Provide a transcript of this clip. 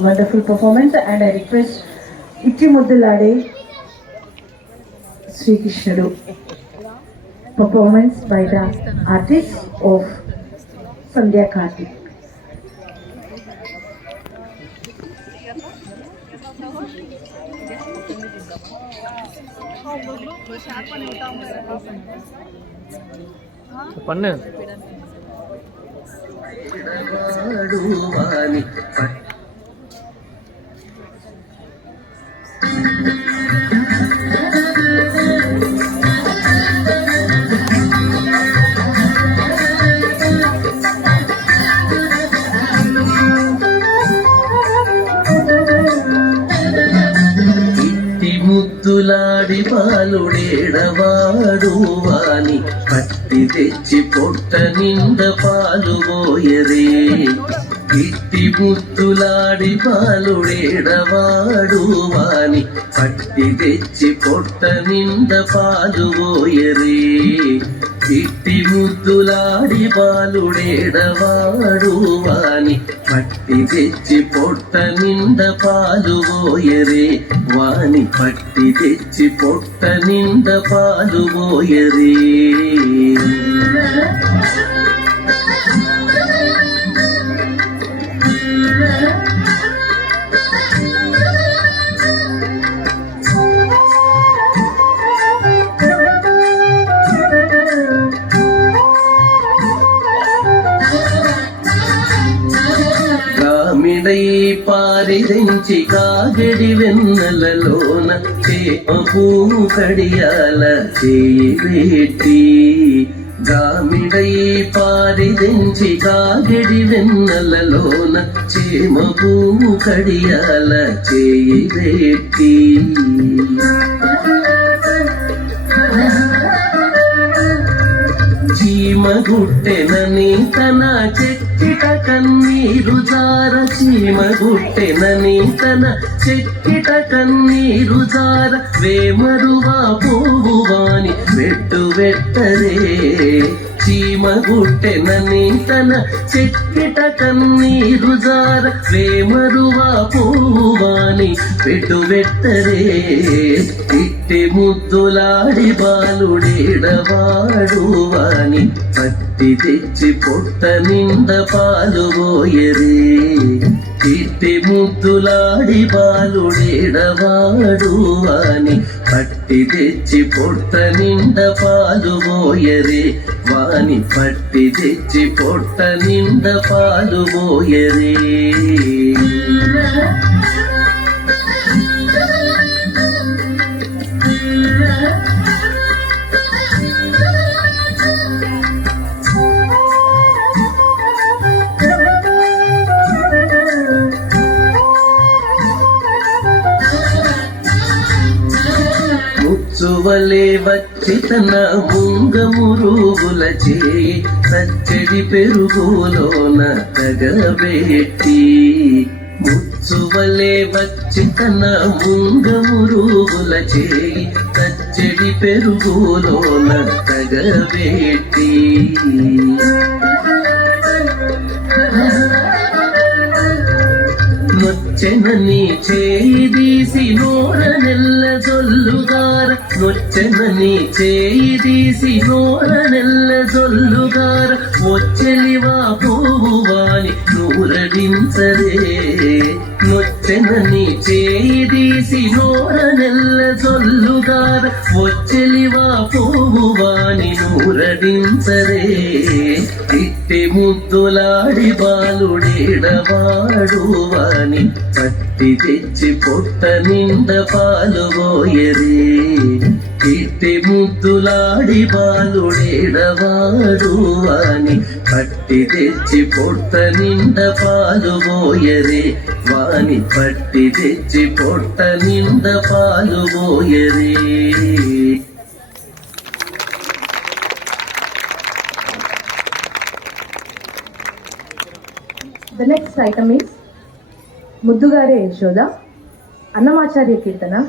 wonderful performance, and I request Itti Muddulade Sri Krishnudu performance by the artist of Sandhya Karthik. పన్ను ముద్దులాడి పాలుడేడవాడు వాని పట్టి తెచ్చి పొట్ట నింద పాలు పోయరే. ఇట్టి ముద్దులాడి పాలుడేడవాడు వాని పట్టి తెచ్చి పొట్ట నింద పాలు పోయరే. ఇట్టి ముద్దులాడి పాలుడేడవాడు వాని పట్టి తెచ్చి పొట్ట నింద పాలు పోయరే. వాని పట్టి తెచ్చి పొట్ట నింద పాలు పోయరే. కామిడై పారిరించి కాగడి వెన్నెలలోన చేపూ కడియాల చేయి పెట్టి. గామిడై పారిరించి కాగడి వెన్నెలలోన చేమపూ కడియాల చేయి పెట్టి. చీమగుట్టెనని తన చెక్కిట కన్నీరు జార. చీమగుట్టెనని తన చెక్కిట కన్నీరు జార. వేమరువా పోవువాని వెట్టు వెట్టరే. చీమగుట్టెనని తన చెక్కిట కన్నీరు జార. వేమరువా పోవువాని వెట్టు వెట్టరే. ఇట్టి ముద్దులాడి బాలుడేడవాడు వాని పట్టి తెచ్చి పొట్ట నింద పాలు పోయరే. ఇట్టి ముద్దులాడి బాలుడేడవాడు వాని పట్టి తెచ్చి పొట్ట నింద పాలు పోయరే. వాని పట్టి తెచ్చి పొట్ట నింద పాలు పోయరే. ముచ్చువలే వచ్చి తన ముంగమురుగుల చేయి పచ్చడి పెరుగులోన తగబెట్టి. ముచ్చువలే వచ్చి తన ముంగమురుగుల చేయి పచ్చడి పెరుగులోన తగబెట్టి. నొచ్చెనని చేయి తీసి నోర నెల్ల జొల్లుగార. నొచ్చెనని చేయి తీసి నోర నెల్ల జొల్లుగార. వచ్చెలివా పోవువాని నూరడించరే. నొచ్చెనని చేయి తీసి నోర నెల్ల జొల్లుగార. వచ్చెలివా పోవువాని నూరడించరే. ఇట్టి ముద్దులాడి బాలుడేడవాడు వాని పట్టి తెచ్చి పొట్ట నింద పాలు పోయరే. ఇట్టి ముద్దులాడి బాలుడేడవాడు వాని పట్టి తెచ్చి పొట్ట నింద పాలు పోయరే. వాని పట్టి తెచ్చి పొట్ట నింద పాలు పోయరే. The next item is Muddugare Yashoda, Annamacharya Kirtana,